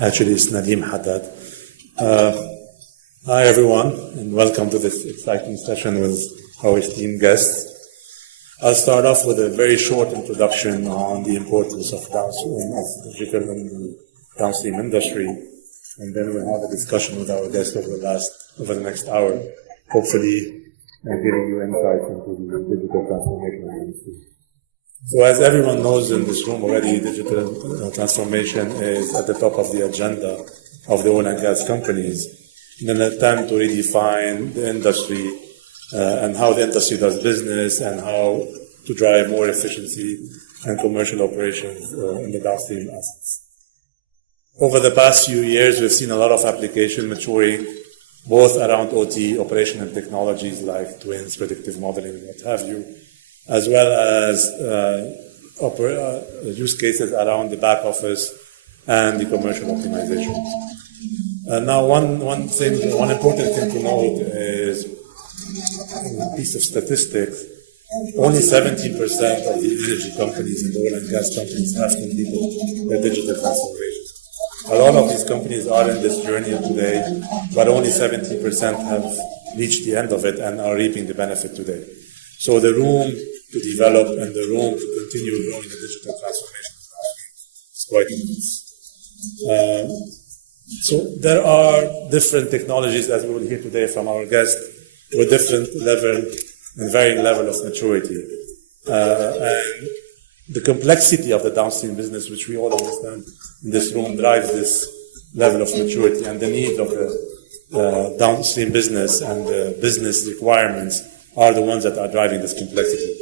Actually, it's Nadim Haddad. Hi, everyone, and welcome to this exciting session with our esteemed guests. I'll start off with a very short introduction on the importance of digital in the downstream industry, and then we'll have a discussion with our guests over the next hour, hopefully giving you insights into the digital transformation of the industry. So as everyone knows in this room already, digital transformation is at the top of the agenda of the oil and gas companies in an attempt to redefine the industry and how the industry does business and how to drive more efficiency and commercial operations in the downstream assets. Over the past few years, we've seen a lot of application maturing, both around OT, operational technologies like twins, predictive modeling, and what have you, as well as use cases around the back office and the commercial optimization. Now, one important thing to note is a piece of statistics. Only 17% of the energy companies and the oil and gas companies have completed their digital transformation. A lot of these companies are in this journey today, but only 70% have reached the end of it and are reaping the benefit today. So the room to develop and the room to continue growing the digital transformation is quite immense. So there are different technologies, as we will hear today from our guests, with different level and varying level of maturity. And the complexity of the downstream business, which we all understand in this room, drives this level of maturity, and the need of the downstream business and the business requirements are the ones that are driving this complexity.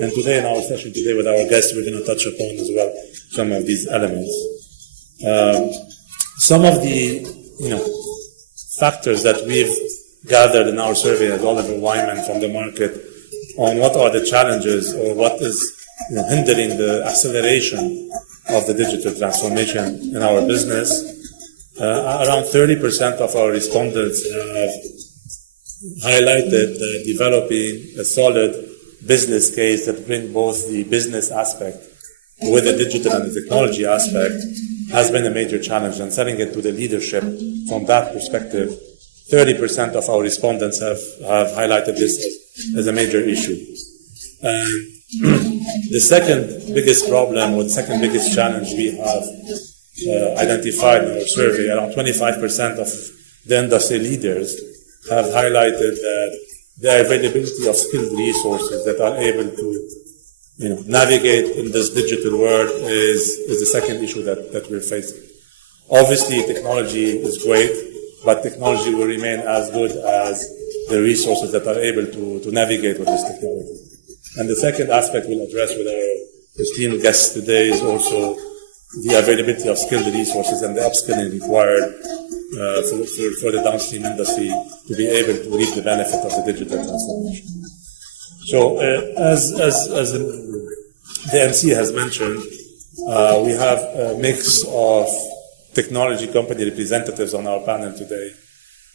And today, in our session today with our guests, we're going to touch upon as well some of these elements. Some of the factors that we've gathered in our survey as Oliver Wyman from the market on what are the challenges or what is hindering the acceleration of the digital transformation in our business. Around 30% of our respondents have highlighted that developing a solid business case that brings both the business aspect with the digital and the technology aspect has been a major challenge, and selling it to the leadership from that perspective, 30% of our respondents have highlighted this as a major issue. And the second biggest problem, or the second biggest challenge we have identified in our survey, around 25% of the industry leaders have highlighted that the availability of skilled resources that are able to navigate in this digital world is the second issue that we're facing. Obviously, technology is great, but technology will remain as good as the resources that are able to navigate with this technology. And the second aspect we'll address with our esteemed guests today is also the availability of skilled resources and the upskilling required for the downstream industry to be able to reap the benefit of the digital transformation. So, as the MC has mentioned, we have a mix of technology company representatives on our panel today,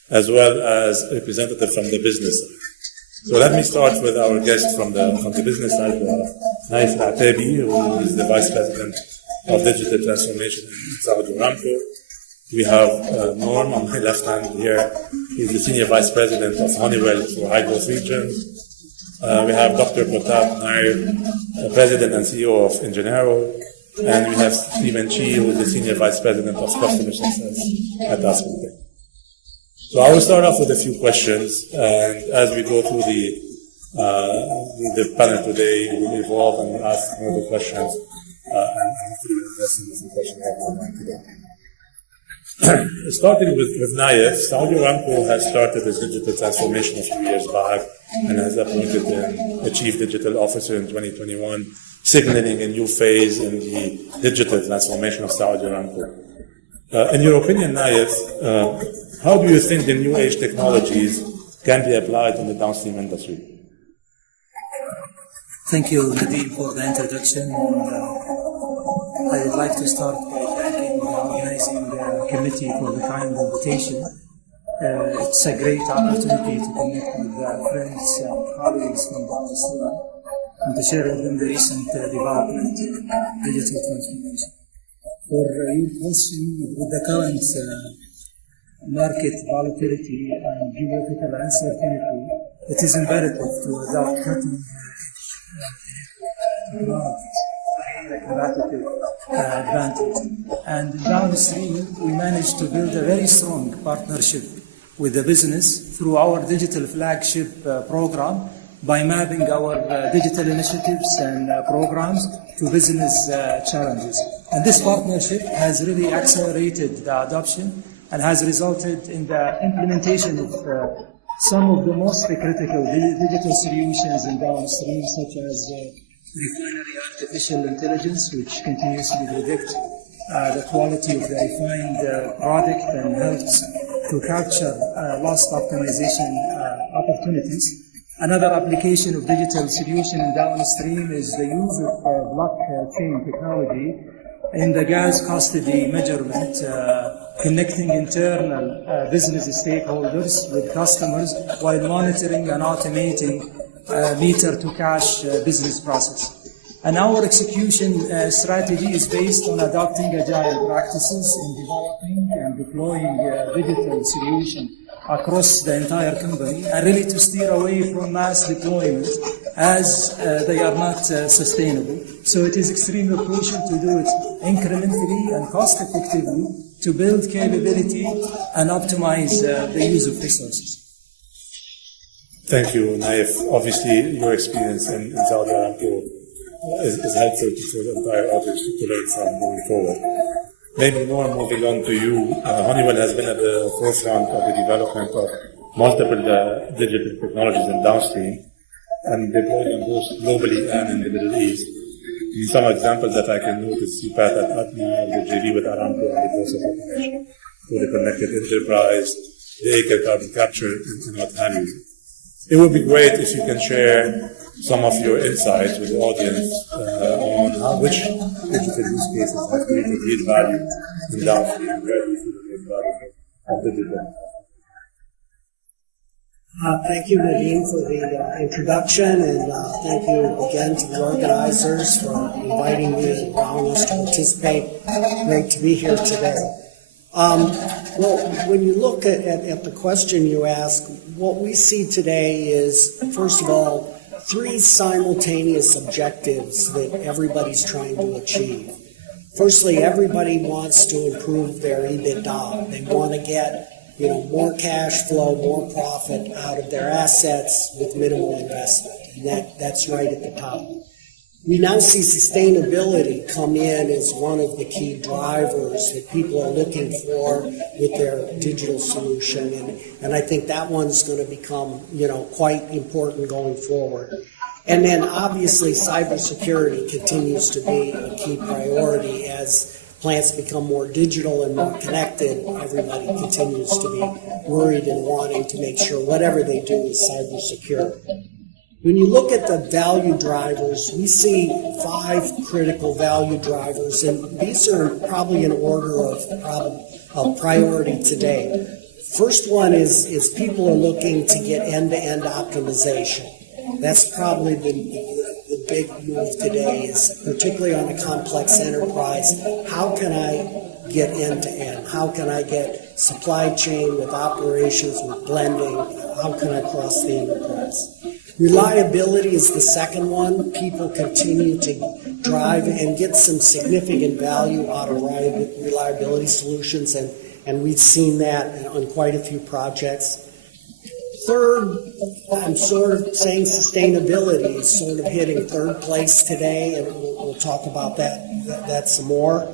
as well as representatives from the business side. So let me start with our guest from the business side, Naif Al-Atabi, who is the Vice President of Digital Transformation in Saudi Aramco. We have Norm on my left hand here. He's the Senior Vice President of Honeywell for High Growth Regions. We have Dr. Pratap Nair, President and CEO of Ingeniero. And we have Stephen Chi, who is the Senior Vice President of Customer Success at Aspen. So I will start off with a few questions, and as we go through the panel today, we will evolve and ask more questions, and hopefully we'll address some questions we have online today. Starting with Naif, Saudi Aramco has started its digital transformation a few years back and has appointed a Chief Digital Officer in 2021, signaling a new phase in the digital transformation of Saudi Aramco. In your opinion, Naif, how do you think the new age technologies can be applied in the downstream industry? Thank you, Nadeem, for the introduction. I would like to start by thanking the organizing committee for the kind invitation. It's a great opportunity to connect with friends and colleagues from the industry and to share with them the recent development in digital transformation. For your question, with the current market volatility and geopolitical uncertainty, it is imperative to adopt cutting-edge technologies to gain a competitive advantage. And downstream, we managed to build a very strong partnership with the business through our digital flagship program by mapping our digital initiatives and programs to business challenges. And this partnership has really accelerated the adoption and has resulted in the implementation of some of the most critical digital solutions in downstream, such as refinery artificial intelligence, which continuously predicts the quality of the refined product and helps to capture loss optimization opportunities. Another application of digital solution in downstream is the use of blockchain technology in the gas custody measurement, connecting internal business stakeholders with customers while monitoring and automating meter-to-cash business process. And our execution strategy is based on adopting agile practices in developing and deploying digital solutions across the entire company, and really to steer away from mass deployment as they are not sustainable. So it is extremely crucial to do it incrementally and cost-effectively to build capability and optimize the use of resources. Thank you, Naif. Obviously, your experience in Saudi Aramco is helpful for the entire audience to learn from moving forward. Maybe more moving on to you, Honeywell has been at the forefront of the development of multiple digital technologies in downstream and deploying them both globally and in the Middle East. Some examples that I can note is CPAT at Atma, the JV with Aramco and the process automation, to the connected enterprise, the acre carbon capture, and what have you. It would be great if you can share some of your insights with the audience on which digital use cases have created real value in downstream and where do you see the real value of digital. Thank you, Nadine, for the introduction, and thank you again to the organizers for inviting me and allowing us to participate. Great to be here today. Well, when you look at the question you ask, what we see today is, first of all, three simultaneous objectives that everybody's trying to achieve. Firstly, everybody wants to improve their EBITDA. They want to get more cash flow, more profit out of their assets with minimal investment, and that's right at the top. We now see sustainability come in as one of the key drivers that people are looking for with their digital solution, and I think that one's going to become, quite important going forward. And then obviously cybersecurity continues to be a key priority as plants become more digital and more connected. Everybody continues to be worried and wanting to make sure whatever they do is cyber secure. When you look at the value drivers, we see 5 critical value drivers, and these are probably in order of priority today. First one is people are looking to get end-to-end optimization. That's probably the big move today, is particularly on a complex enterprise. How can I get end-to-end? How can I get supply chain with operations, with blending? How can I cross the enterprise? Reliability is the second one. People continue to drive and get some significant value out of reliability solutions, and we've seen that on quite a few projects. Third, I'm sort of saying sustainability is sort of hitting third place today, and we'll talk about that some more.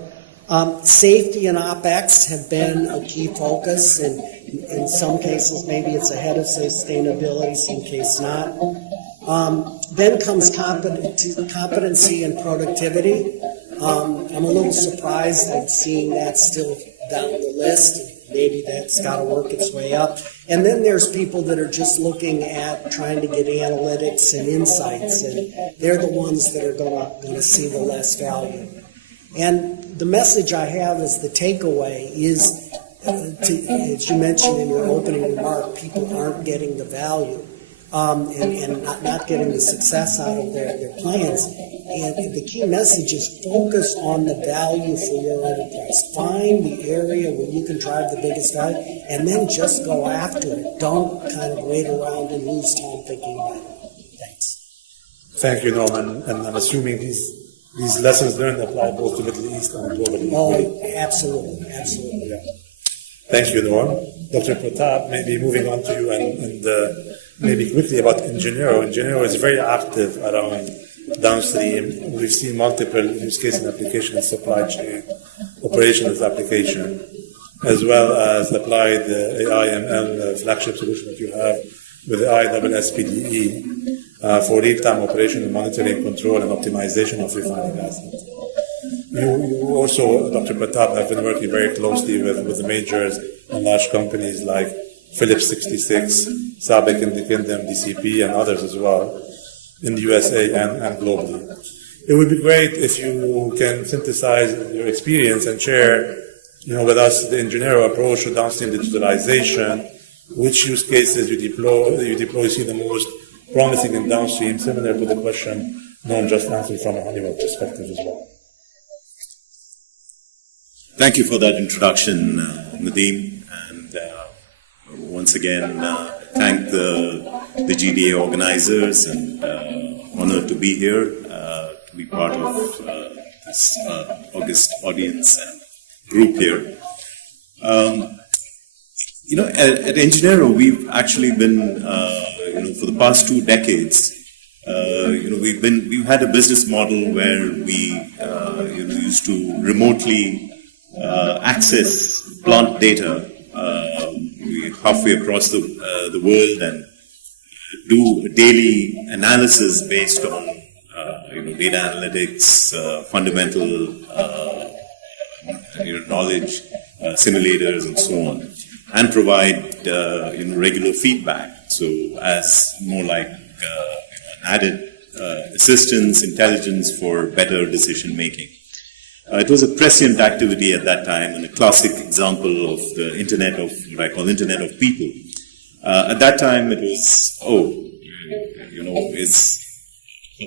Safety and OpEx have been a key focus, and in some cases maybe it's ahead of sustainability, some cases not. Then comes competency and productivity. I'm a little surprised I'm seeing that still down the list. Maybe that's got to work its way up. And then there's people that are just looking at trying to get analytics and insights, and they're the ones that are going to see the less value. And the message I have as the takeaway is, as you mentioned in your opening remark, people aren't getting the value. and not getting the success out of their plans. And the key message is focus on the value for your enterprise. Find the area where you can drive the biggest value, and then just go after it. Don't kind of wait around and lose time thinking about it. Thanks. Thank you, Norman. And I'm assuming these lessons learned apply both to Middle East and globally. Oh, absolutely, absolutely. Yeah. Thank you, Norm. Dr. Pratap, maybe moving on to you and maybe quickly about Engineero. Engineero is very active around downstream. We've seen multiple use cases and applications, supply chain, operations application, as well as applied AI ML flagship solution that you have with the ISSPDE for real-time operation and monitoring, control, and optimization of refining assets. You also, Dr. Pratap, have been working very closely with the majors and large companies like Phillips 66, SABIC in the Kingdom, DCP, and others as well in the USA and globally. It would be great if you can synthesize your experience and share, with us the Engineero approach to downstream digitalization, which use cases you see the most promising in downstream, similar to the question Norm just answered from a Honeywell perspective as well. Thank you for that introduction, Nadeem, and once again thank the GDA organizers, and honored to be here, to be part of this August audience and group here. At Engineero, we've actually been, for the past 2 decades, we've had a business model where we used to remotely access plant data halfway across the world and do a daily analysis based on data analytics, fundamental knowledge, simulators, and so on, and provide regular feedback. So as more like added assistance, intelligence for better decision making. It was a prescient activity at that time, and a classic example of the Internet of what I call Internet of People. At that time, it was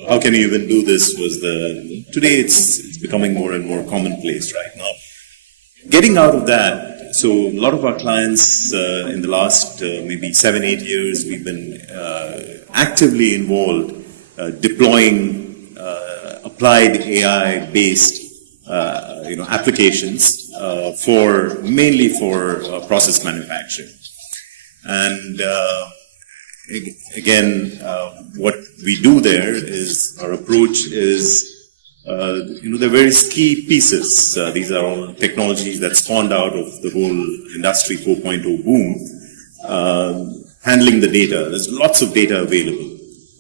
how can you even do this? Today it's becoming more and more commonplace right now. Getting out of that, so a lot of our clients in the last maybe 7-8 years, we've been actively involved deploying applied AI-based applications mainly for process manufacturing. And again, what we do there is our approach is there are various key pieces. These are all technologies that spawned out of the whole Industry 4.0 boom. Handling the data, there's lots of data available.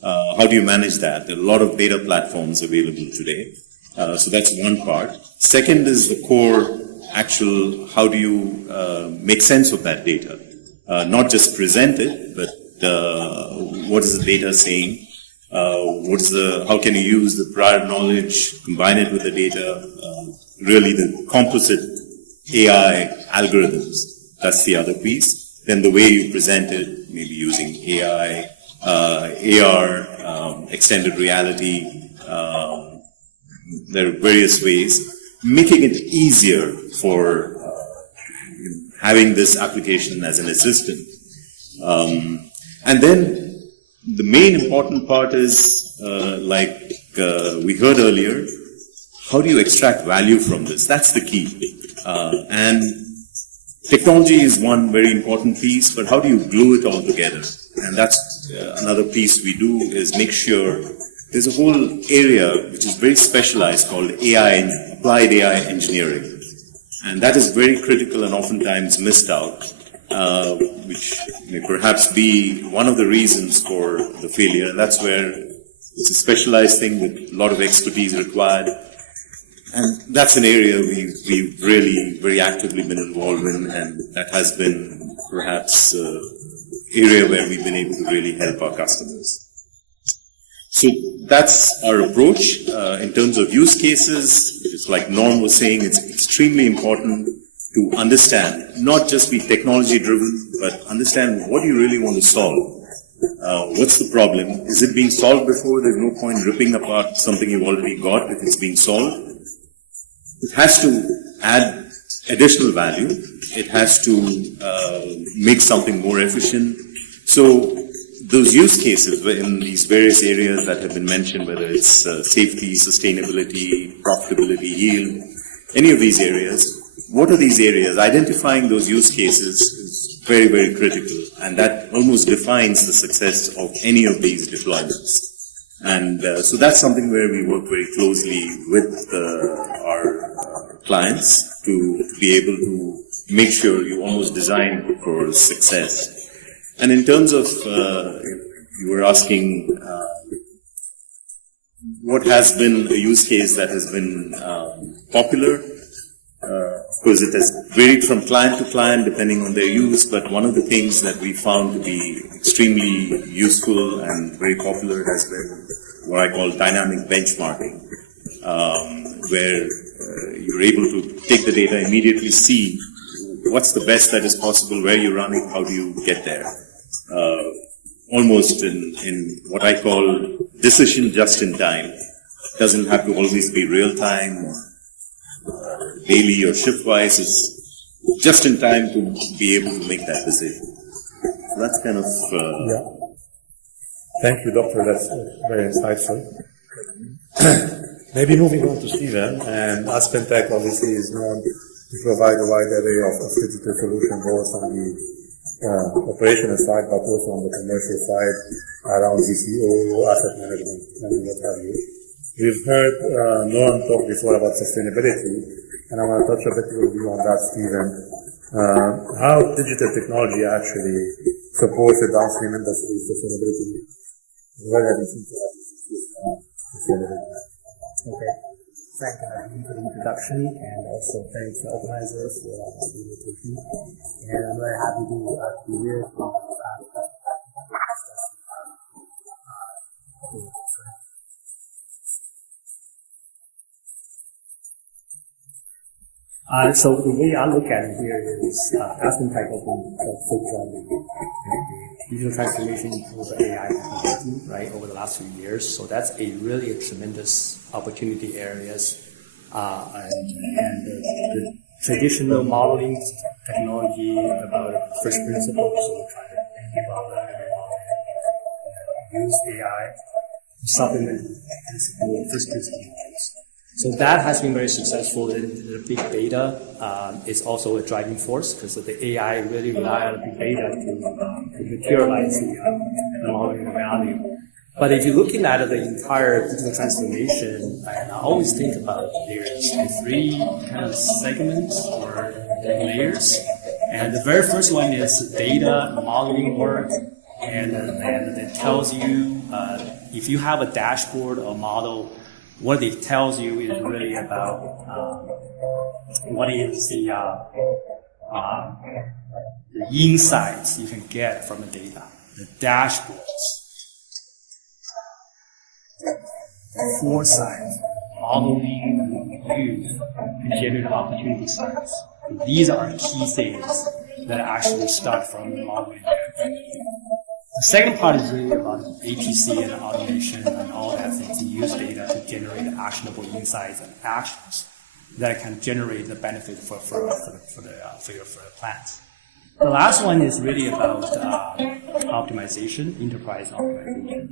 How do you manage that? There are a lot of data platforms available today. So that's one part. Second is the core actual, how do you make sense of that data? Not just present it, but what is the data saying? How can you use the prior knowledge, combine it with the data, really the composite AI algorithms. That's the other piece. Then the way you present it, maybe using AI, AR, extended reality, there are various ways, making it easier for having this application as an assistant. And then the main important part is, we heard earlier, how do you extract value from this? That's the key. And technology is one very important piece, but how do you glue it all together? And that's another piece we do, is make sure there's a whole area which is very specialized called applied AI engineering. And that is very critical and oftentimes missed out, which may perhaps be one of the reasons for the failure. And that's where it's a specialized thing with a lot of expertise required. And that's an area we've really very actively been involved in, and that has been perhaps an area where we've been able to really help our customers. So that's our approach. In terms of use cases, it's like Norm was saying, it's extremely important to understand, not just be technology driven, but understand what you really want to solve. What's the problem? Is it being solved before? There's no point ripping apart something you've already got if it's being solved. It has to add additional value. It has to make something more efficient. So those use cases in these various areas that have been mentioned, whether it's safety, sustainability, profitability, yield, any of these areas, what are these areas? Identifying those use cases is very, very critical, and that almost defines the success of any of these deployments. And so that's something where we work very closely with our clients to be able to make sure you almost design for success. And in terms of, you were asking what has been a use case that has been popular. Of course, it has varied from client to client depending on their use, but one of the things that we found to be extremely useful and very popular has been what I call dynamic benchmarking, where you're able to take the data, immediately see what's the best that is possible, where you're running, how do you get there. Almost in what I call decision just in time. Doesn't have to always be real time or daily or shift wise. It's just in time to be able to make that decision. So that's kind of. Yeah. Thank you, Doctor. That's very insightful. Maybe moving on to Stephen, and AspenTech obviously is known to provide a wide array of digital solutions, both on the operational side, but also on the commercial side around DCO, asset management, and what have you. We've heard Norm talk before about sustainability, and I want to touch a bit with you on that, Stephen. How digital technology actually supports the downstream industry sustainability? Where have you seen sustainability? Okay. Thank you for the introduction, and also thank the organizers for the invitation. And I'm very happy to be here. So the way I look at it here is AspenTech has been focused on the digital transformation through the AI technology, right, over the last few years. So that's really a tremendous opportunity areas. And the traditional modeling technology about first principles, so trying to think about use AI to supplement this first principles. So that has been very successful. And the big data is also a driving force because the AI really rely on big data to materialize the modeling value. But if you're looking at the entire digital transformation, I always think about there's three kind of segments or layers. And the very first one is data modeling work. And it tells you if you have a dashboard or model, what it tells you is really about what is the insights you can get from the data, the dashboards, foresight, modeling, use, and generate opportunity sites. These are key things that actually start from the modeling. The second part is really about APC and automation and all that things. You use data to generate actionable insights and actions that can generate the benefit for your plants. The last one is really about optimization, enterprise optimization.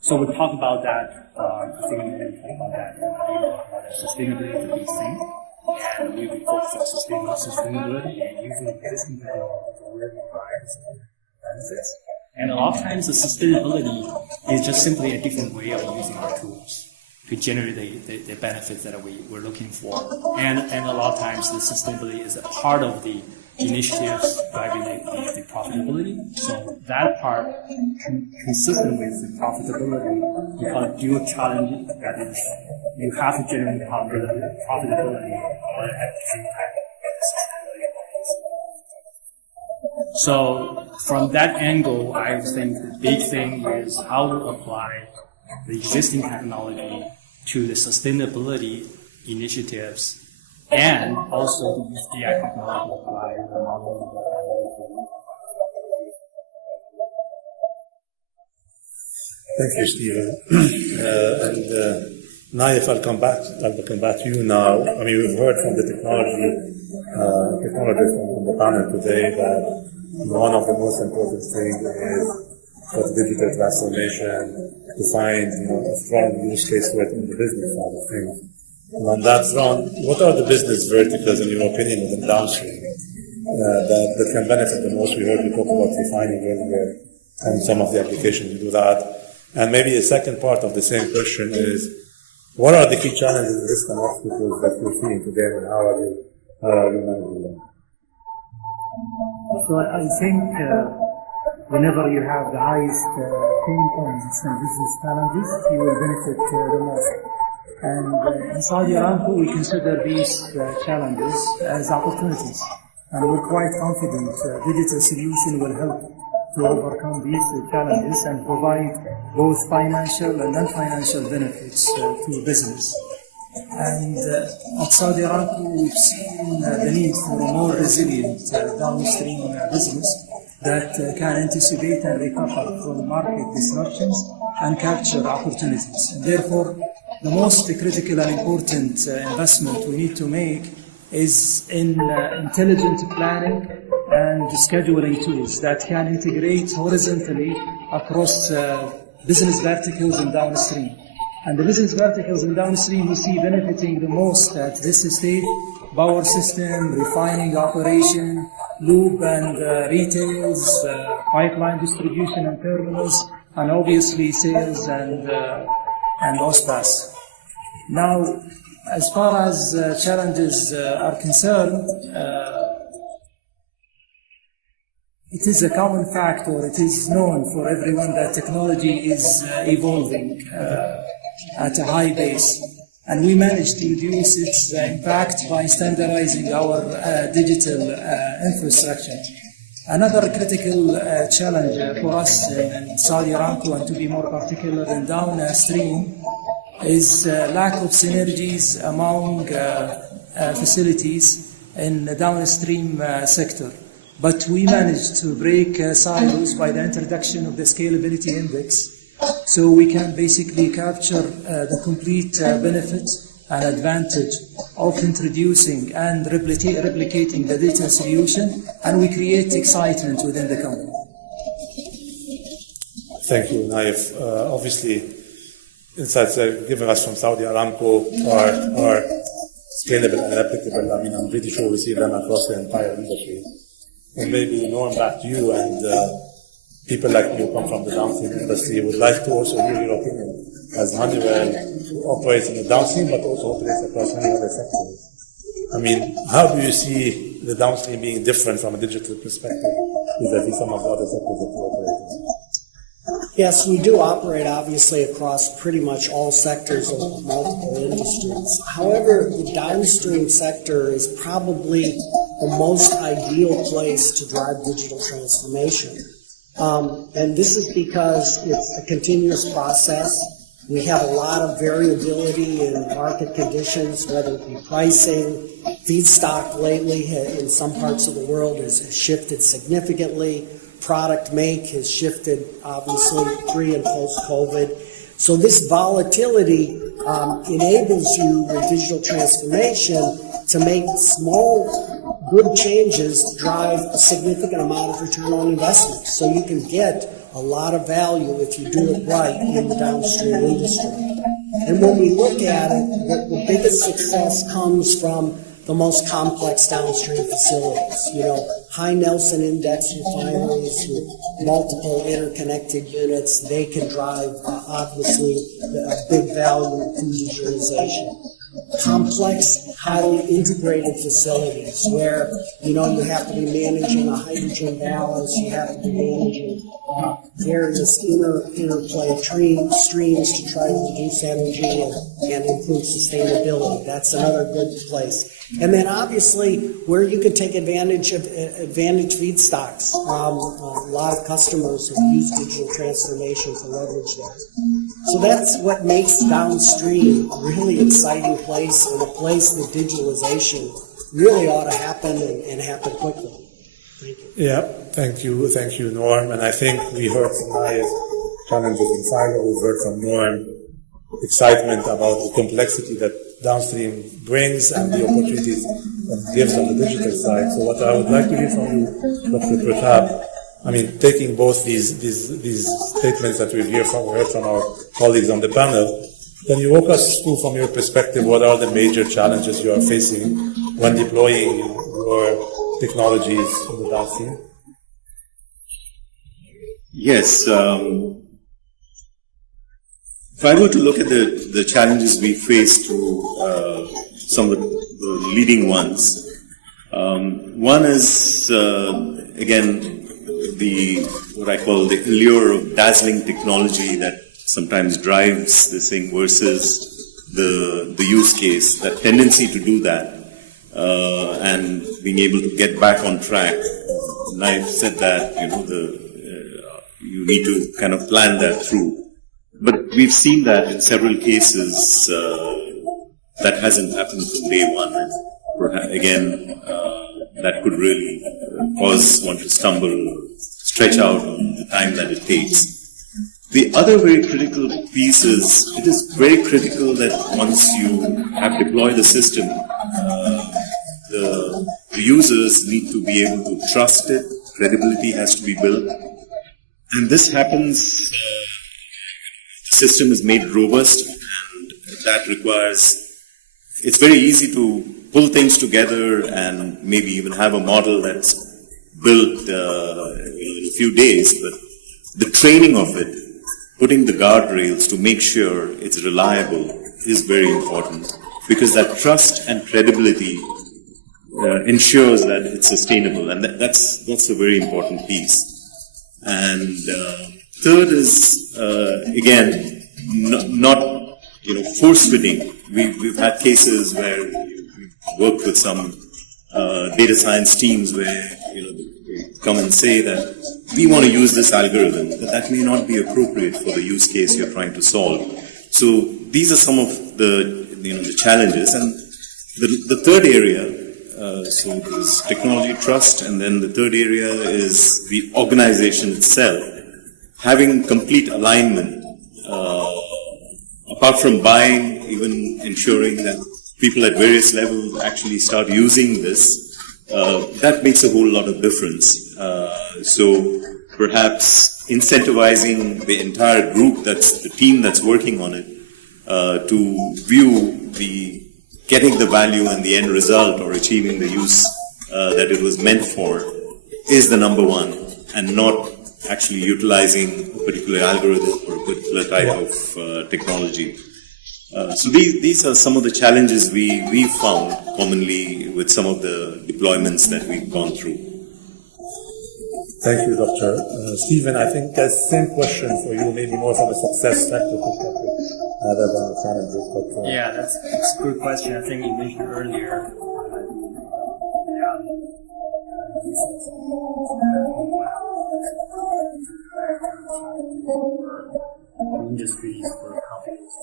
So we talk about that. I think we didn't talk about that. Sustainability is a big thing, and we've been focused on sustainability and using existing technology to really drive benefits. And a lot of times the sustainability is just simply a different way of using our tools to generate the benefits that we're looking for. And a lot of times the sustainability is a part of the initiatives driving the profitability. So that part, consistent with the profitability, we call it dual challenge. That is, you have to generate profitability at the same time. So from that angle, I think the big thing is how to apply the existing technology to the sustainability initiatives and also to use AI technology to apply the modeling. Thank you, Stephen. Naif, I'll come back to you now. I mean, we've heard from the technologists on the panel today that one of the most important things is for the digital transformation to find a strong use case for it in the business side of things. And on that front, what are the business verticals, in your opinion, within Downstream that can benefit the most? We heard you talk about refining earlier and some of the applications you do that. And maybe a second part of the same question is, what are the key challenges, risks, and obstacles that you're seeing today, and how are you managing them? So I think whenever you have the highest pain points and business challenges, you will benefit the most. And in Saudi Aramco, we consider these challenges as opportunities. And we're quite confident digital solution will help to overcome these challenges and provide both financial and non-financial benefits to business. And at Saudi Aramco, we've seen the need for a more resilient downstream business that can anticipate and recover from market disruptions and capture opportunities. And therefore, the most critical and important investment we need to make is in intelligent planning and scheduling tools that can integrate horizontally across business verticals and downstream. And the business verticals and downstream we see benefiting the most at this stage: power system, refining operation, lube and retails, pipeline distribution and terminals, and obviously sales and OSPAS. Now, as far as challenges are concerned, it is a common fact, or it is known for everyone, that technology is evolving at a high pace. And we managed to reduce its impact by standardizing our digital infrastructure. Another critical challenge for us in Saudi Aramco, and to be more particular in downstream, is lack of synergies among facilities in the downstream sector. But we managed to break silos by the introduction of the scalability index, so we can basically capture the complete benefit and advantage of introducing and replicating the data solution, and we create excitement within the company. Thank you, Naif. Obviously, insights given us from Saudi Aramco are scalable and replicable. I mean, I'm pretty sure we see them across the entire industry. And maybe, Norm, back to you, and people like you come from the downstream industry would like to also hear your opinion as Honeywell operates in the downstream but also operates across many other sectors. I mean, how do you see the downstream being different from a digital perspective vis-a-vis some of the other sectors that you operate in? Yes, we do operate obviously across pretty much all sectors of multiple industries. However, the downstream sector is probably the most ideal place to drive digital transformation. And this is because it's a continuous process. We have a lot of variability in market conditions, whether it be pricing. Feedstock lately in some parts of the world has shifted significantly. Product make has shifted, obviously, pre and post-COVID. So this volatility enables you with digital transformation to make small, good changes drive a significant amount of return on investment. So you can get a lot of value if you do it right in the downstream industry. And when we look at it, the biggest success comes from the most complex downstream facilities. You know, high Nelson Index refineries with multiple interconnected units, they can drive, obviously, a big value in digitalization. Complex, highly integrated facilities where, you know, you have to be managing a hydrogen balance, you have to be managing various interplay streams to try to reduce energy and improve sustainability. That's another good place. And then obviously where you can take advantage of feedstocks. A lot of customers have used digital transformation to leverage that. So that's what makes downstream a really exciting place, and a place that digitalization really ought to happen and happen quickly. Thank you. Yeah, thank you, Norm. And I think we heard from Naif challenges in cyber. We've heard from Norm excitement about the complexity that downstream brings and the opportunities that it gives on the digital side. So what I would like to hear from you, Dr. Pratap, I mean, taking both these statements that we've heard from our colleagues on the panel, can you walk us through, from your perspective, what are the major challenges you are facing when deploying your technologies in the downstream? Yes. If I were to look at the challenges we face to some of the leading ones, one is, again, what I call the allure of dazzling technology that sometimes drives this thing versus the use case, that tendency to do that, and being able to get back on track. And I've said that, you need to kind of plan that through. But we've seen that in several cases that hasn't happened from day one. And again, that could really cause one to stumble or stretch out on the time that it takes. The other very critical piece is, it is very critical that once you have deployed the system, the users need to be able to trust it, credibility has to be built. And this happens, the system is made robust, and that requires, it's very easy to pull things together and maybe even have a model that's built in a few days, but the training of it, putting the guardrails to make sure it's reliable is very important, because that trust and credibility ensures that it's sustainable, and that's a very important piece. And third is, again, not force-fitting. We've had cases where we've worked with some data science teams where they come and say that we want to use this algorithm, but that may not be appropriate for the use case you're trying to solve. So these are some of the challenges. And the third area, so there's technology trust, and then the third area is the organization itself. Having complete alignment, apart from buying, even ensuring that people at various levels actually start using this, that makes a whole lot of difference. So perhaps incentivizing the entire group, that's the team that's working on it, to view getting the value and the end result or achieving the use that it was meant for is the number one, and not actually utilizing a particular algorithm or a particular type of technology. So these are some of the challenges we found commonly with some of the deployments that we've gone through. Thank you, Doctor. Stephen, I think the same question for you, maybe more from a success factor perspective rather than the challenges. But, yeah, that's a good question. I think you mentioned earlier. Industries or companies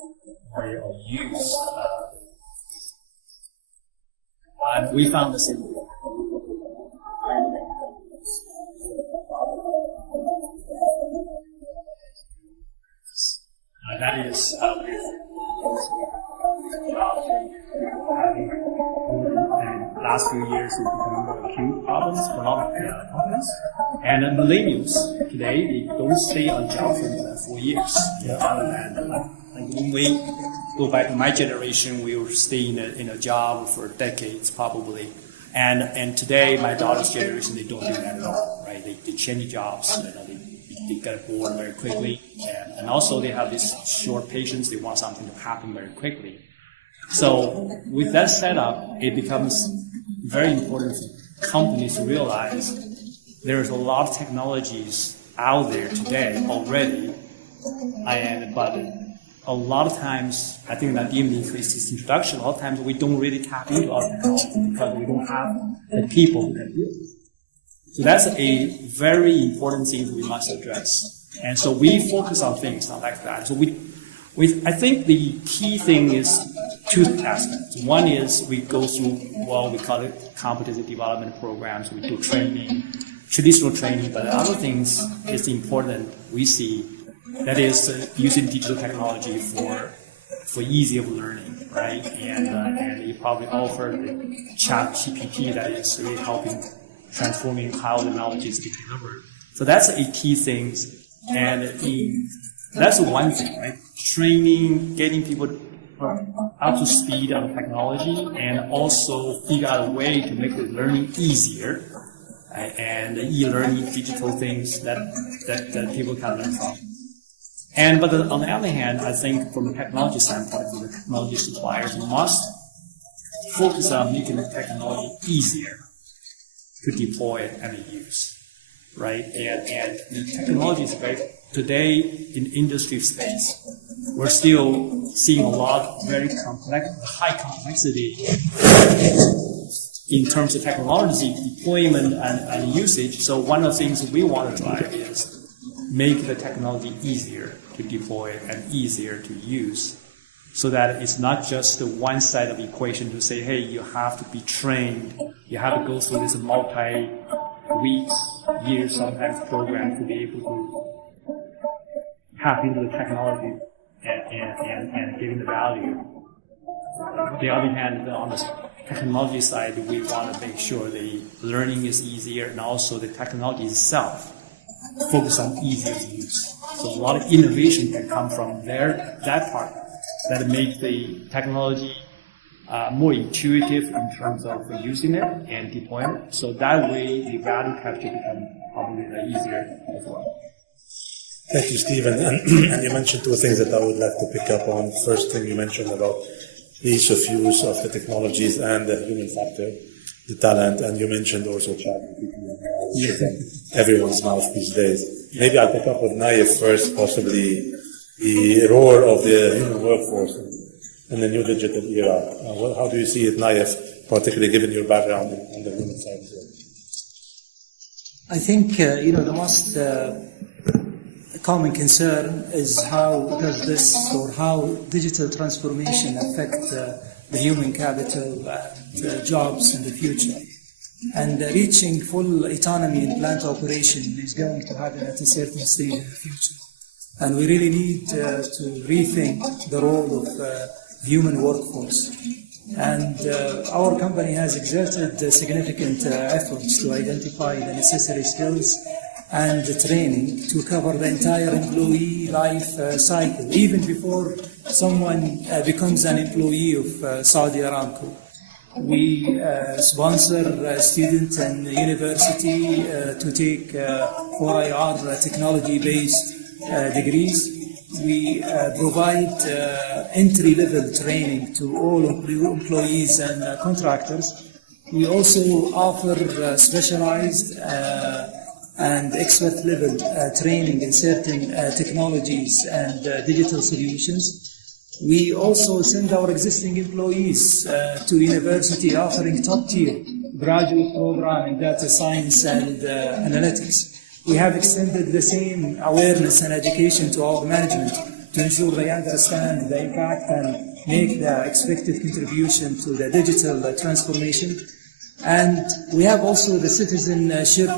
way of use, and we found the same. That is and last few years it's become more acute problems for a lot of companies. And millennials today, they don't stay on job for 4 years. And when we go back to my generation, we were staying in a job for decades probably. And today, my daughter's generation, they don't do that at all, right? They change jobs, they get bored very quickly. And also they have this short patience, they want something to happen very quickly. So with that setup, it becomes very important for companies to realize there's a lot of technologies out there today already, but a lot of times, I think that even increased this introduction, a lot of times we don't really tap into our technology because we don't have the people who can do it. So that's a very important thing we must address. And so we focus on things not like that. So I think the key thing is two aspects. One is we go through, we call it competency development programs. We do training, traditional training, but the other things is important we see that is using digital technology for ease of learning, right? And you probably offer the chat GPT that is really helping transforming how the knowledge is being delivered. So that's a key thing, and that's one thing, right? Training, getting people up to speed on technology, and also figure out a way to make the learning easier, and e-learning, digital things that people can learn from. But on the other hand, I think from a technology standpoint, for the technology suppliers must focus on making the technology easier to deploy and use, right? And the technology is great. Today, in industry space, we're still seeing a lot of very complex, high complexity in terms of technology deployment and usage. So one of the things we want to drive is make the technology easier to deploy and easier to use, so that it's not just the one side of the equation to say, hey, you have to be trained, you have to go through this multi-weeks, years, sometimes program to be able to tap into the technology and giving the value. On the other hand, on the technology side, we want to make sure the learning is easier, and also the technology itself focus on easier use. So a lot of innovation can come from that part, that make the technology more intuitive in terms of using it and deploying it. So that way, the value capture becomes probably easier as well. Thank you, Stephen. And you mentioned two things that I would like to pick up on. First thing you mentioned about the ease of use of the technologies and the human factor, the talent, and you mentioned also ChatGPT and which is in everyone's mouth these days. Maybe I'll pick up with Naif first, possibly the role of the human workforce in the new digital era. How do you see it, Naif, particularly given your background on the human side? I think, the most common concern is how does this or how digital transformation affect the human capital and jobs in the future. And reaching full autonomy in plant operation is going to happen at a certain stage in the future. And we really need to rethink the role of human workforce. And our company has exerted significant efforts to identify the necessary skills and the training to cover the entire employee life cycle, even before someone becomes an employee of Saudi Aramco. We sponsor students in university to take 4IR technology-based degrees. We provide entry-level training to all employees and contractors. We also offer specialized and expert-level training in certain technologies and digital solutions. We also send our existing employees to university offering top-tier graduate program in data science and analytics. We have extended the same awareness and education to our management to ensure they understand the impact and make the expected contribution to the digital transformation. And we have also the citizenship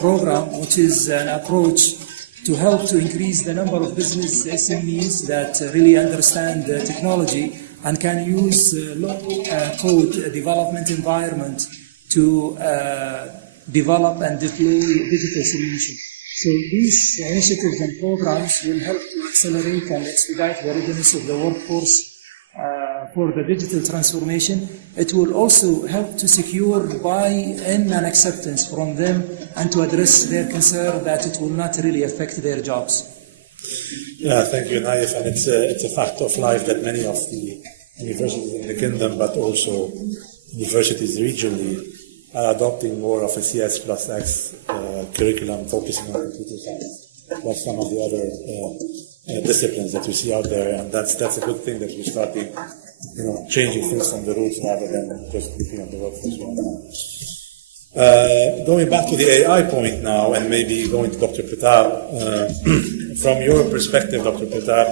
program, which is an approach to help to increase the number of business SMEs that really understand the technology and can use low-code development environment to develop and deploy digital solutions. So these initiatives and programs will help to accelerate and expedite the readiness of the workforce for the digital transformation. It will also help to secure buy-in and acceptance from them and to address their concern that it will not really affect their jobs. Yeah, thank you, Naif. And it's a fact of life that many of the universities in the kingdom, but also universities regionally, are adopting more of a CS plus X curriculum focusing on computer science, plus some of the other disciplines that we see out there. And that's a good thing that we're starting, changing things from the roots rather than just looking at the workforce right now. Going back to the AI point now, and maybe going to Dr. Pratap, from your perspective, Dr. Pratap,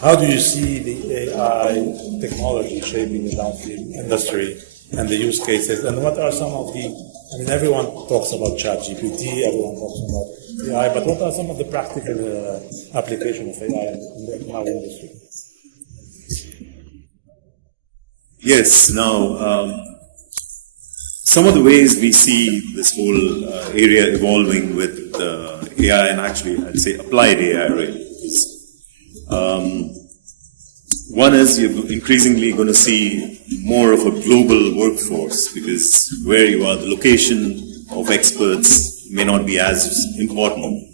how do you see the AI technology shaping the downstream industry and the use cases, and what are some of the I mean, everyone talks about ChatGPT, everyone talks about AI, but what are some of the practical applications of AI in our industry? Yes, now, some of the ways we see this whole area evolving with AI, and actually I'd say applied AI, really. One is you're increasingly going to see more of a global workforce, because where you are, the location of experts may not be as important.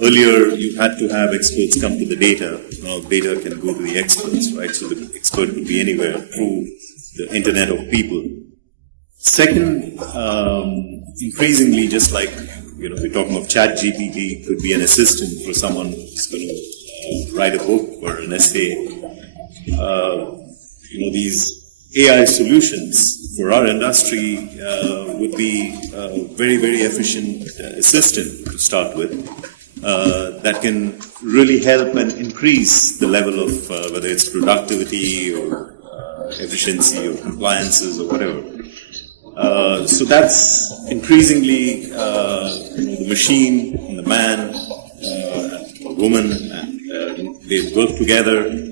Earlier, you had to have experts come to the data. Now, data can go to the experts, right? So the expert could be anywhere through the internet of people. Second, increasingly, just like we're talking of ChatGPT, could be an assistant for someone who's going to write a book or an essay. These AI solutions for our industry would be a very, very efficient assistant to start with, that can really help and increase the level of whether it's productivity or efficiency or compliances or whatever. So that's increasingly the machine and the man, woman, they work together.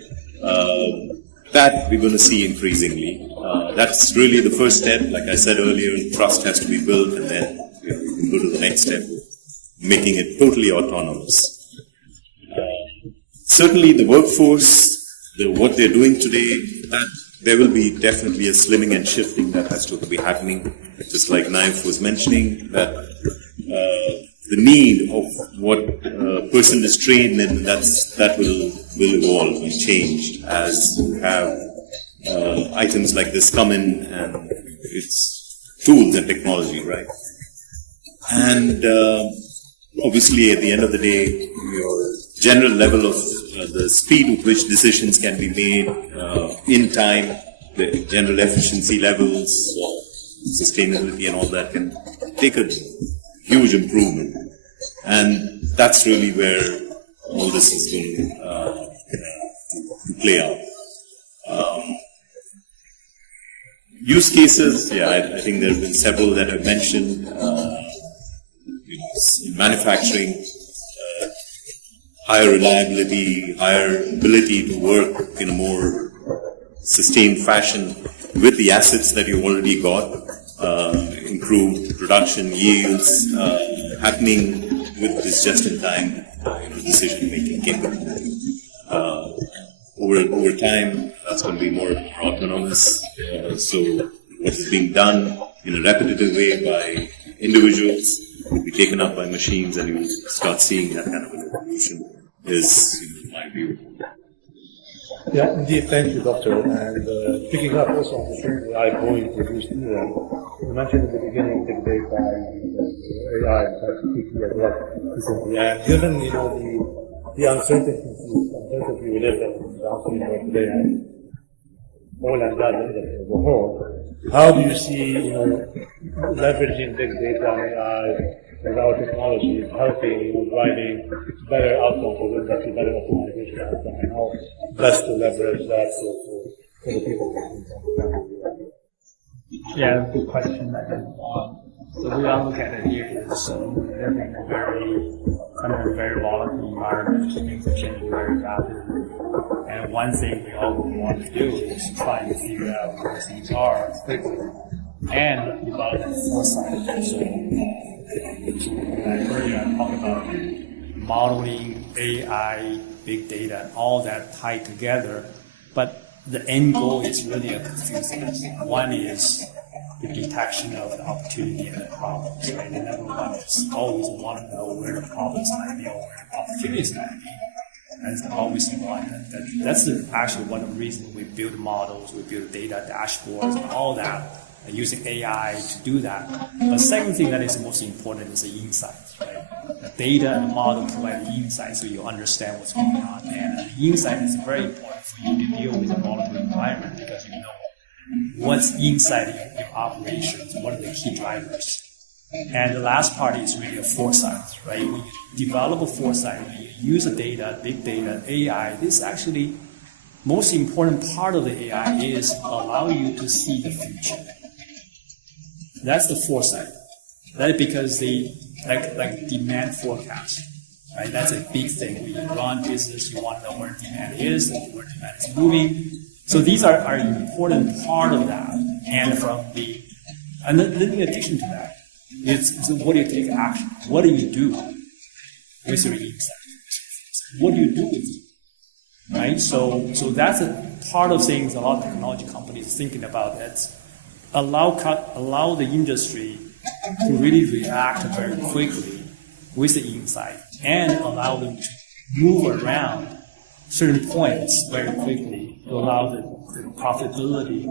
That we're going to see increasingly. That's really the first step. Like I said earlier, trust has to be built, and then we can go to the next step, making it totally autonomous. Certainly the workforce, what they're doing today, that there will be definitely a slimming and shifting that has to be happening. Just like Naif was mentioning, that the need of what a person is trained in, that will evolve and change as you have items like this come in, and it's tools and technology, right? And obviously, at the end of the day, your general level of the speed with which decisions can be made in time, the general efficiency levels, sustainability and all that can take a huge improvement. And that's really where all this is going to play out. Use cases, I think there have been several that I've mentioned. In manufacturing, higher reliability, higher ability to work in a more sustained fashion with the assets that you've already got, improved production yields happening with this just-in-time decision-making capability. Over time, that's going to be more autonomous. So what is being done in a repetitive way by individuals will be taken up by machines, and you'll start seeing that kind of an evolution, is my view. Yeah, indeed. Thank you, Doctor. And picking up also on the thing that I introduced here, you mentioned at the beginning big data and AI and ChatGPT as well recently. And given the uncertainty we live in downstream today, and oil and gas industry as a whole, how do you see leveraging big data and AI and our technology helping driving better outcomes for the industry, better optimization outcome, and how best to leverage that for the people? Yeah, good question. So the way I look at it here is living in a very volatile environment. Things are changing very rapidly. And one thing we all want to do is try to figure out where things are quickly and develop foresight. So earlier I talked about modeling, AI, big data, all that tied together. But the end goal is really a few things. One is the detection of the opportunity and the problems, right? And everyone is always want to know where the problems might be or where the opportunities might be. And it's always one. That's actually one of the reasons we build models, we build data dashboards, and all that, and using AI to do that. But the second thing that is most important is the insights, right? The data and the model provide the insights so you understand what's going on. And the insight is very important for you to deal with a volatile environment, because you know what's inside your operations, what are the key drivers. And the last part is really a foresight, right? When you develop a foresight, when you use the data, big data, AI, this actually, most important part of the AI is allow you to see the future. That's the foresight. That is because they like demand forecast, right? That's a big thing. When you run business, you want to know where demand is and where demand is moving. So these are an important part of that. And then in addition to that, it's what do you take action? What do you do with your insight? What do you do with it? Right? So that's a part of things a lot of technology companies are thinking about. That's allow the industry to really react very quickly with the insight and allow them to move around certain points very quickly to allow the profitability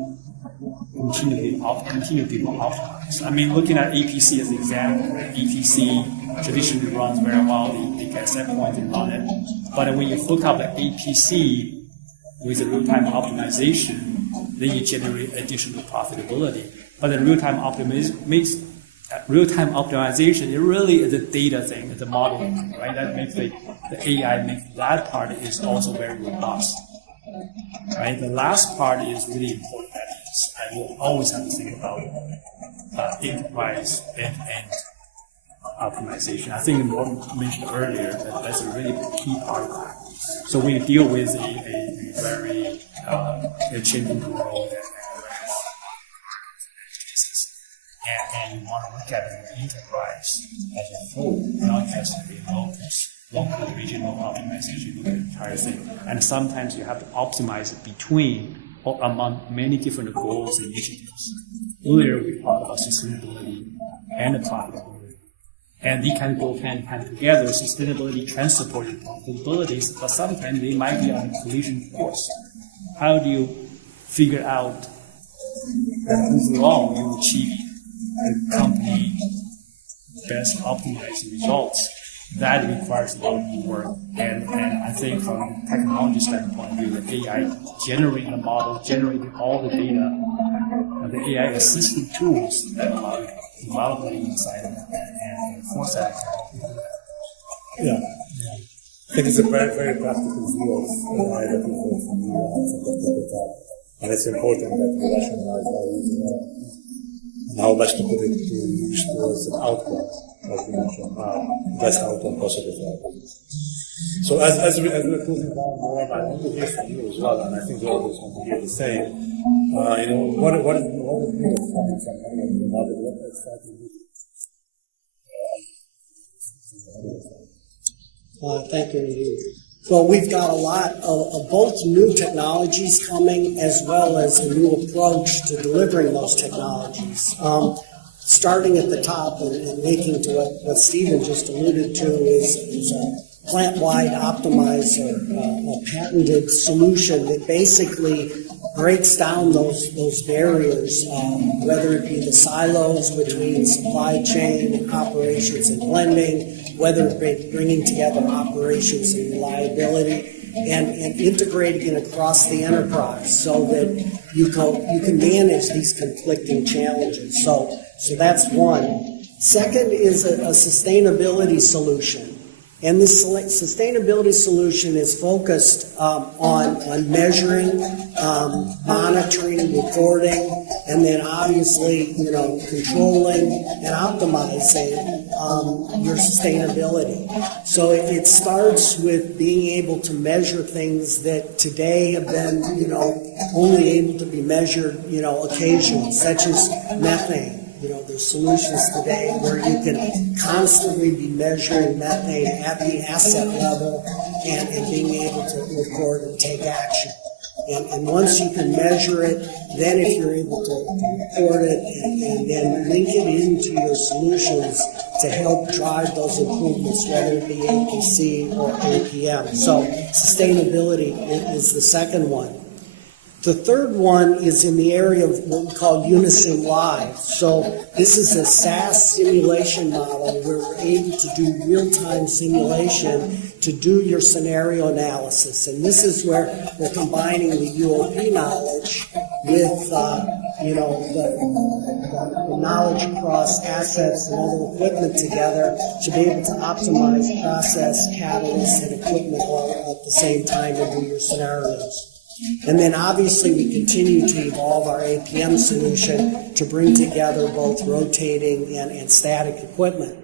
continue to be optimized. I mean, looking at APC as an example, right? APC traditionally runs very well. They get set point and run it. But when you hook up the APC with the real-time optimization, then you generate additional profitability. But the real-time optimization, it really is a data thing, it's a modeling, right? That makes the AI makes that part is also very robust, right? The last part is really important. That is, I will always have to think about enterprise end-to-end optimization. I think Morten mentioned earlier that that's a really key part of that. So when you deal with a very changing world and you want to look at the enterprise as a whole, not just a local regional optimization, look at the entire thing. And sometimes you have to optimize it between or among many different goals and initiatives. Earlier we talked about sustainability and profitability. And these kind of go hand in hand together. Sustainability can support your profitabilities, but sometimes they might be on a collision course. How do you figure out that overall you achieve the company best optimized results? That requires a lot of work. And I think from a technology standpoint of view, the AI generating the model, generating all the data, the AI assistant tools that allow you to develop the insight and foresight. Yeah. I think it's a very, very practical view of AI that we've heard from you and from Pratap. And it's important that we rationalize how we use it and how best to put it to use towards an outcome, as we mentioned, best outcome possible for our business. So as we're closing down more, I want to hear from you as well, and I think the others want to hear the same. What is new coming from the model? What exactly? Thank you, indeed. Well, we've got a lot of both new technologies coming as well as a new approach to delivering those technologies. Starting at the top and linking to what Stephen just alluded to is a plant-wide optimizer, a patented solution that basically breaks down those barriers, whether it be the silos between supply chain operations and blending, whether it be bringing together operations and reliability, and integrating it across the enterprise so that you can manage these conflicting challenges. So that's one. Second is a sustainability solution. And this sustainability solution is focused on measuring, monitoring, reporting, and then obviously, controlling and optimizing your sustainability. So it starts with being able to measure things that today have been, only able to be measured, occasionally, such as methane. There's solutions today where you can constantly be measuring methane at the asset level and being able to report and take action. And once you can measure it, then if you're able to report it and then link it into your solutions to help drive those improvements, whether it be APC or APM. So sustainability is the second one. The third one is in the area of what we call Unison Live. So this is a SaaS simulation model where we're able to do real-time simulation to do your scenario analysis. And this is where we're combining the UOP knowledge with the knowledge across assets and other equipment together to be able to optimize process, catalysts, and equipment all at the same time and do your scenarios. And then obviously we continue to evolve our APM solution to bring together both rotating and static equipment.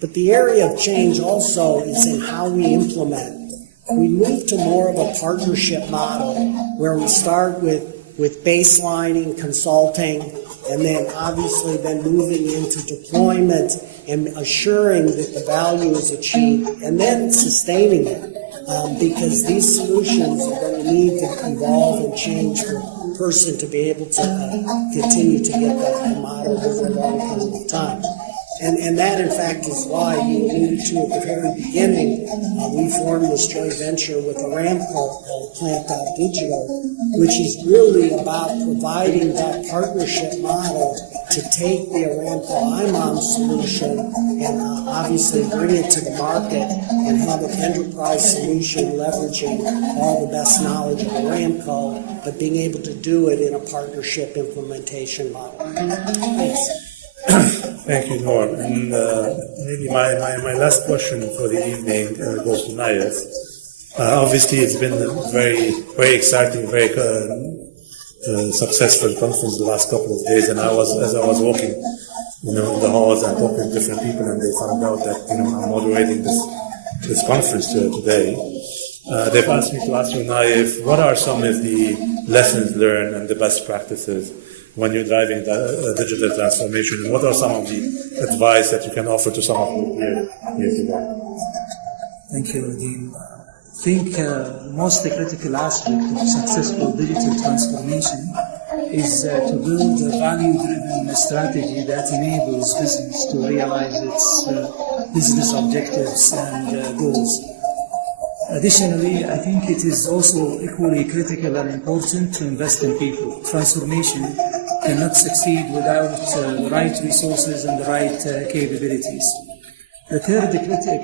But the area of change also is in how we implement. We move to more of a partnership model where we start with baselining, consulting, and then obviously then moving into deployment and assuring that the value is achieved, and then sustaining it. Because these solutions are going to need to evolve and change for a person to be able to continue to get that model over a long period of time. And that, in fact, is why you alluded to at the very beginning, we formed this joint venture with Aramco called Plant.Digital, which is really about providing that partnership model to take the Aramco IMOM solution and obviously bring it to the market and have an enterprise solution leveraging all the best knowledge of Aramco, but being able to do it in a partnership implementation model. Thanks. Thank you, Norm. And maybe my last question for the evening goes to Naif. Obviously, it's been a very, very exciting, very successful conference the last couple of days. And as I was walking, in the halls and talking to different people, and they found out that I'm moderating this conference today. They've asked me to ask you, Naif, what are some of the lessons learned and the best practices when you're driving the digital transformation, and what are some of the advice that you can offer to some of you here today? Thank you, Nadeem. I think the most critical aspect of successful digital transformation is to build a value-driven strategy that enables business to realize its business objectives and goals. Additionally, I think it is also equally critical and important to invest in people. Transformation cannot succeed without the right resources and the right capabilities. The third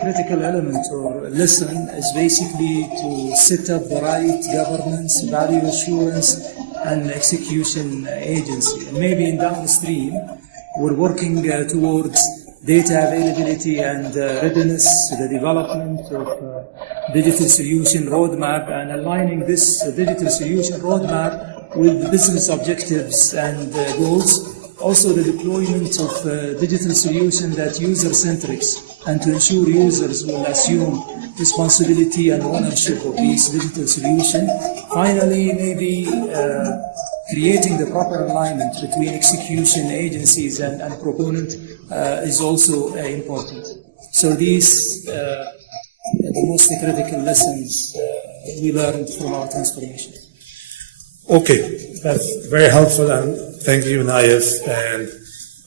critical element or lesson is basically to set up the right governance, value assurance, and execution agency. And maybe in Downstream, we're working towards data availability and readiness, the development of digital solution roadmap, and aligning this digital solution roadmap with the business objectives and goals. Also the deployment of digital solution that user-centric, and to ensure users will assume responsibility and ownership of these digital solution. Finally, maybe creating the proper alignment between execution agencies and proponent is also important. So these are the most critical lessons we learned from our transformation. Okay, that's very helpful, and thank you, Naif. And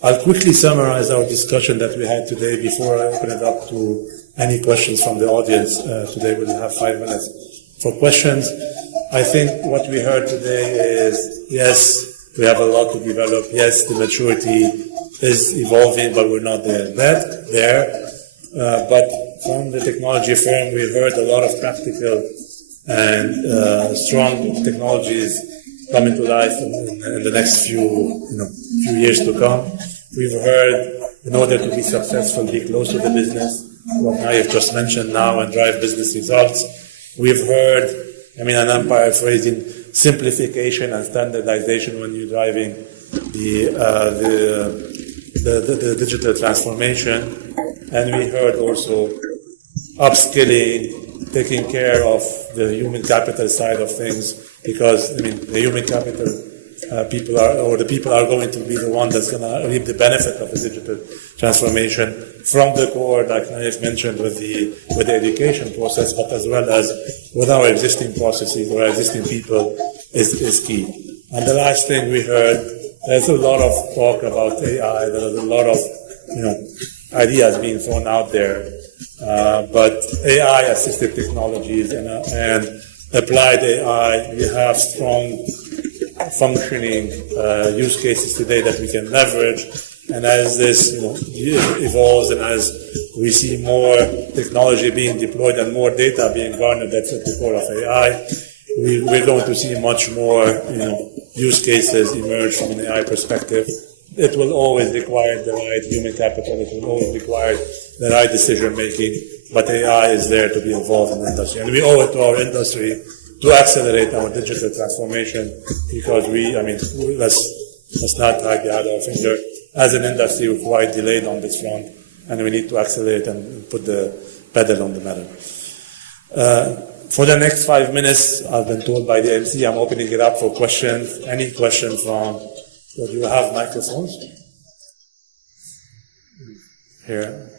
I'll quickly summarize our discussion that we had today before I open it up to any questions from the audience. Today we'll have 5 minutes for questions. I think what we heard today is, yes, we have a lot to develop. Yes, the maturity is evolving, but we're not there. But from the technology firm, we heard a lot of practical and strong technologies coming to life in the next few years to come. We've heard, in order to be successful, be close to the business, what Naif just mentioned now, and drive business results. We've heard, and I'm paraphrasing, simplification and standardization when you're driving the digital transformation. And we heard also upskilling, taking care of the human capital side of things, because the human capital people are going to be the one that's going to reap the benefit of the digital transformation from the core, like Naif mentioned, with the education process, but as well as with our existing processes or existing people is key. And the last thing we heard, there's a lot of talk about AI. There's a lot of ideas being thrown out there, but AI-assisted technologies and applied AI, we have strong functioning use cases today that we can leverage. And as this evolves, and as we see more technology being deployed and more data being garnered that's at the core of AI, we're going to see much more use cases emerge from an AI perspective. It will always require the right human capital. It will always require the right decision making. But AI is there to be involved in the industry, and we owe it to our industry to accelerate our digital transformation, because let's not hide behind our finger. As an industry, we're quite delayed on this front, and we need to accelerate and put the pedal on the metal. For the next 5 minutes, I've been told by the MC, I'm opening it up for questions. Any questions from, do you have microphones? Here.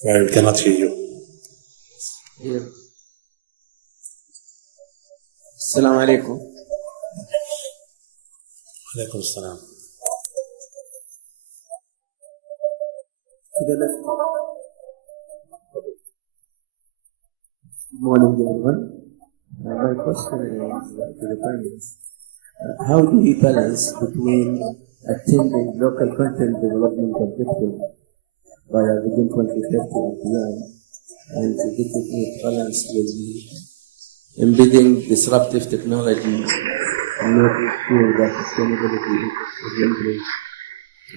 Sorry, we cannot hear you. Here. Assalamu alaikum. Alaikum salam. To the left. Good morning, everyone. My question is to the Prime Minister. How do we balance between attending local content development objectives via Vision 2030 and beyond, and to get it balanced with the embedding disruptive technologies and making sure that sustainability is in place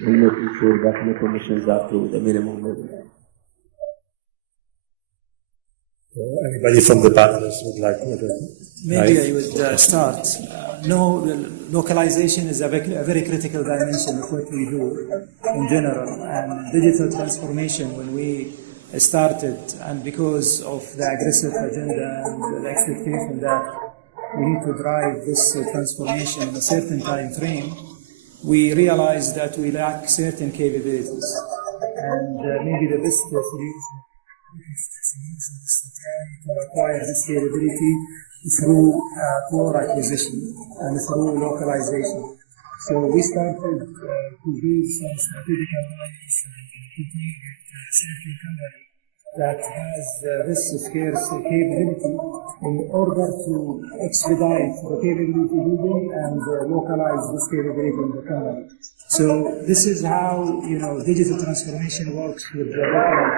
and making sure that net emissions are to the minimum level? Anybody from the panelists would like to? Maybe I would start. Localization is a very critical dimension of what we do in general, and digital transformation when we started, and because of the aggressive agenda and the expectation that we need to drive this transformation in a certain time frame, we realized that we lack certain capabilities, and maybe the best solution to acquire this capability through core acquisition and through localization. So we started to build some strategic alliance to target certain company that has this scarce capability in order to expedite the capability building and localize this capability in the company. So this is how digital transformation works with the local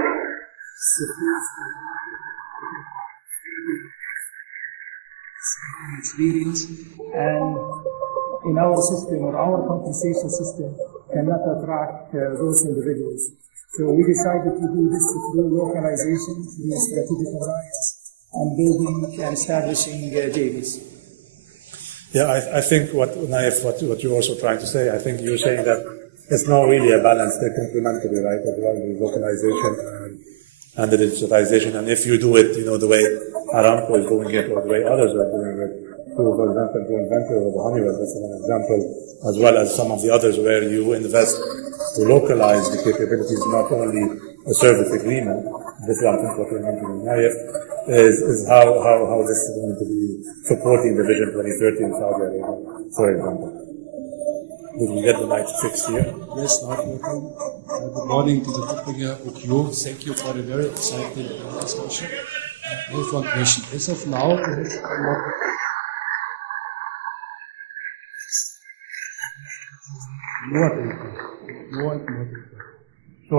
experience, and in our system or our compensation system cannot attract those individuals. So we decided to do this through localization, through strategic alliance, and building and establishing JVs. Yeah, I think what you're also trying to say, I think you're saying that it's not really a balance, they're complementary, right? As well, the localization and the digitalization. And if you do it, the way Aramco is doing it, or the way others are doing it, through, for example, joint venture with Honeywell, that's an example, as well as some of the others where you invest to localize the capabilities, not only a service agreement. This is, I think, what you're mentioning, Naif, is how this is going to be supporting the Vision 2030 in Saudi Arabia, for example. Did we get the mic fixed here? Yes, not welcome. Good morning to the people here with you. Thank you for the very exciting discussion. I have one question. As of now, there is a lot more data. So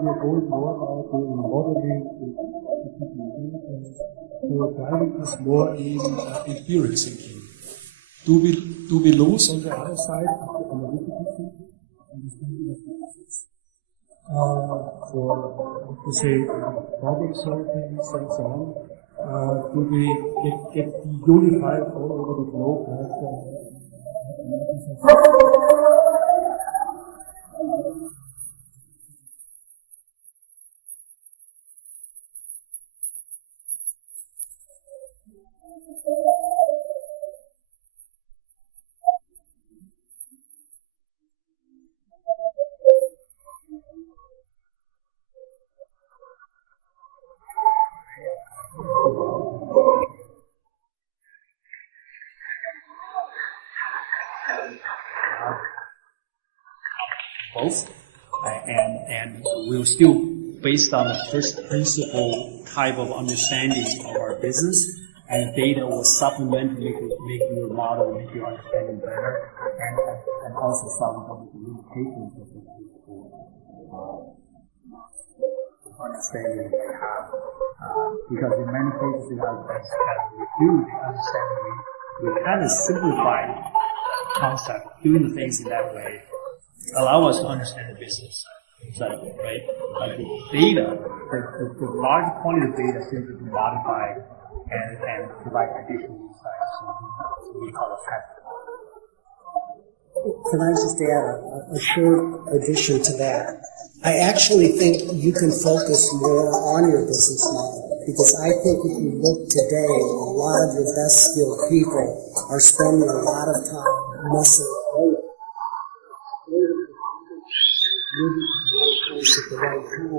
we are going more about doing modeling, so driving us more in empiric thinking. Do we lose on the other side of the analytical thinking, understanding of the process, for to say problem solving and so on? Do we get unified all over the globe? Both, and we're still based on the first principle type of understanding of our business, and data will supplement, make your model, make your understanding better, and also solve some of the limitations of the understanding they have. Because in many cases, as we do the understanding, we kind of simplify concept, doing the things in that way, allow us to understand the business side of it, right? But the data, the large quantity of data simply be modified and provide additional insights. So we call it pattern. Can I just add a short addition to that? I actually think you can focus more on your business model, because I think if you look today, a lot of your best skilled people are spending a lot of time messing around. At the right time,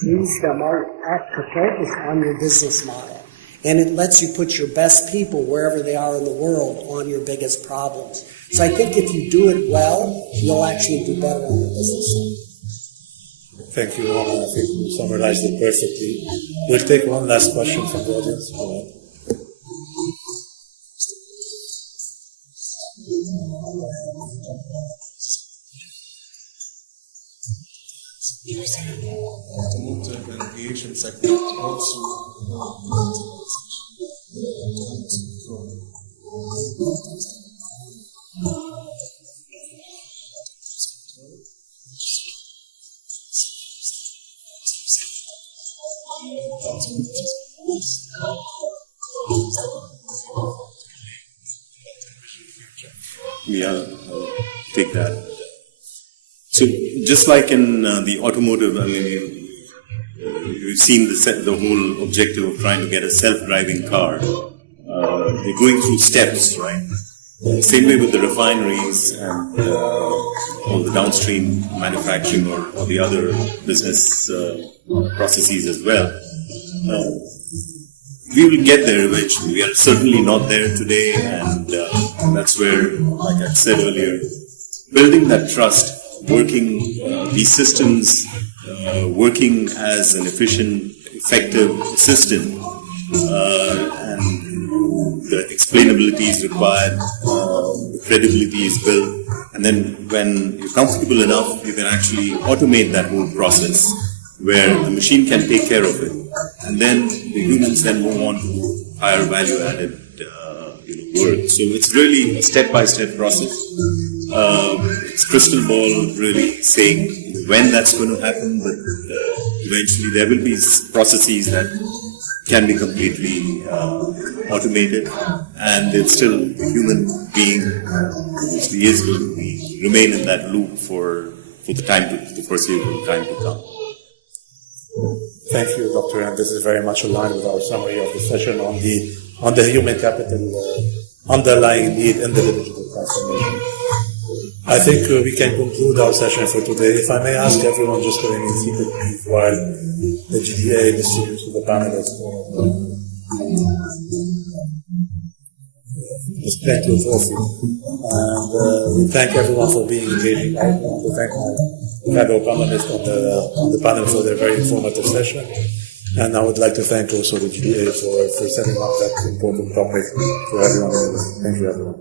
frees them up to focus on your business model. And it lets you put your best people wherever they are in the world on your biggest problems. So I think if you do it well, you'll actually do better in your business. Thank you, Roman. I think you summarized it perfectly. We'll take one last question from the audience. Go ahead. Automotive and aviation sector also. Yeah, I'll take that. So just like in the automotive, I mean, you've seen the whole objective of trying to get a self-driving car. They're going through steps, right? Same way with the refineries and all the downstream manufacturing or the other business processes as well. We will get there eventually. We are certainly not there today, and that's where, like I said earlier, building that trust, working these systems, working as an efficient, effective system, and the explainability is required, the credibility is built, and then when you're comfortable enough, you can actually automate that whole process, where the machine can take care of it, and then the humans then move on to higher value-added work. So it's really a step-by-step process. It's crystal ball really saying when that's going to happen, but eventually there will be processes that can be completely automated, and it's still the human being who is going to remain in that loop for the foreseeable time to come. Thank you, Dr. And this is very much aligned with our summary of the session on the human capital underlying need in the digital transformation. I think we can conclude our session for today. If I may ask everyone just to remain seated while the GDA distributes to the panelists. There's plenty of coffee. And we thank everyone for being engaging. I want to thank my fellow panelists on the panel for their very informative session. And I would like to thank also the GDA for setting up that important topic for everyone. Thank you, everyone.